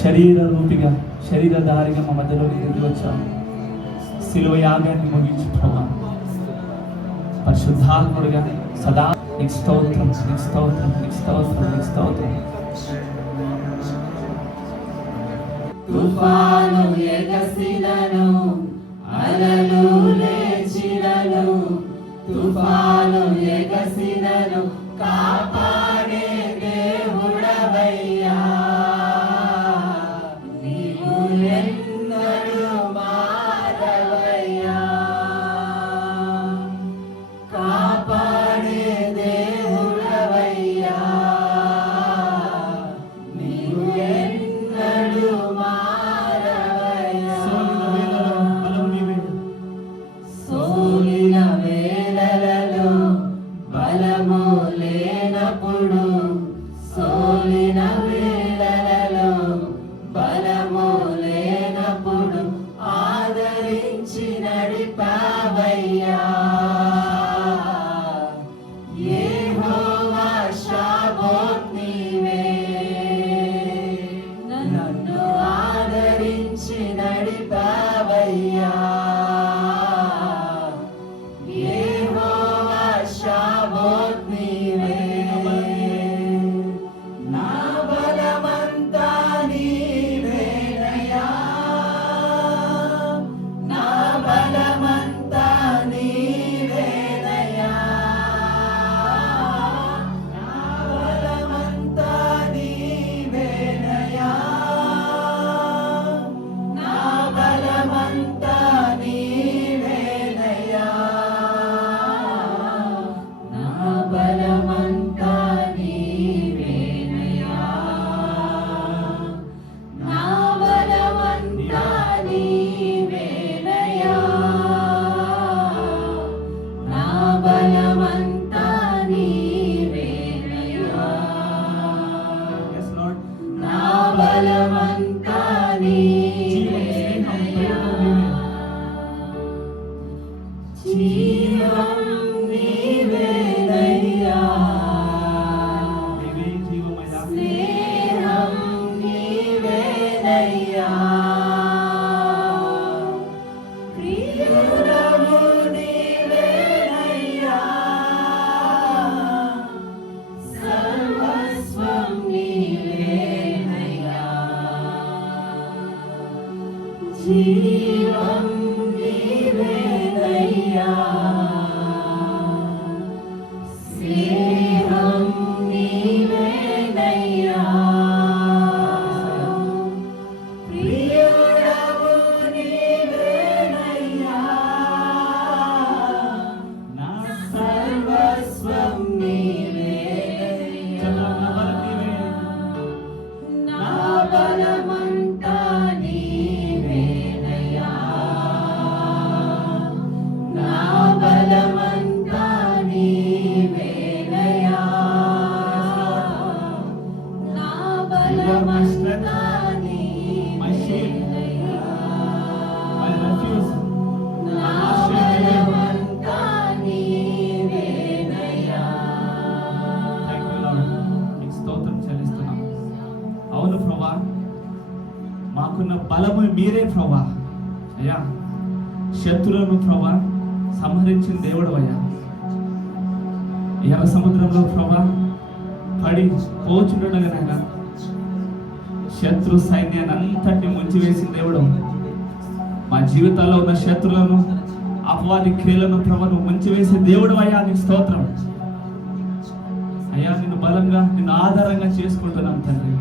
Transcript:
శరీర రూపిగా శరీరధారిగా మా మధ్యలోకి దిగి వచ్చాము. శిలువ యాగాన్ని ముగించి ప్రభా పరిశుద్ధాత్ముడిగా సదా నీకు స్తోత్రం, నీకు స్తోత్రం, నీకు స్తోత్రం, నీకు స్తోత్రం. తుఫాను ఎగసినను అలలు లేచినను, తుఫాను ఎగసినను కాపాడే దేవుడవయ్యా. నీవు ఎన్నడూ మారవయ్యా, కాపాడే దేవుడవయ్యా. నీవు ఎన్నడూ మారవయ్యా. సోలిన వేళలలో బలము లేనప్పుడు, సోలిన వేళలలో బలము లేనప్పుడు ఆదరించి నడిపావయ్యా. యెహోవా షాబోత్ నీవే, నన్ను ఆదరించి నడిపావయ్యా. యెహోవా షాబోత్ నీవే. నా బలమంతా నీవేనయ్యా, నా బలమంతా నీవేనయ్యా, నా బలమంతా నీవేనయ్యా, నా బలమంతా నీవేనయ్యా, నా బలమంతా నీవేనయ్యా, నా బలమంతా నీవేనయ్యా, నా బలమంతా నీవేనయ్యా, నా బలమంతా నీవేనయ్యా. జీవం నీవేనయ్యా, స్నేహం నీవేనయ్యా, ప్రియుడవు నీవేనయ్యా, సర్వస్వం నీవేనయ్యా. జీవం నీవేనయ్యా, స్నేహం నీవేనయ్యా, ప్రియుడవు నీవేనయ్యా, నా సర్వస్వం నీవేనయ్యా. నా బలమంతా నీవేనయ్యా, నా బలమంతా నీవేనయ్యా, నా బలమంతా నీవేనయ్యా, నా బలమంతా నీవేనయ్యా. నీకు స్తోత్రం చెల్లిస్తున్నాం. అవును ప్రభా, మాకున్న బలము మీరే ప్రభా. అయ్యా, శత్రువులను ప్రభా సంహరించిన దేవుడు అయ్యా. ఎర్ర సముద్రంలో ప్రభా పడి పోచుండగానైనా శత్రు సైన్యాన్ని అంతటిని ముంచివేసిన దేవుడు. మా జీవితాల్లో ఉన్న శత్రులను అపవాది క్రియలను ప్రభా నువ్వు ముంచివేసే దేవుడు అయ్యా. నీకు స్తోత్రం అయ్యా. నిన్ను బలంగా నిన్ను ఆధారంగా చేసుకుంటున్నాం తండ్రి.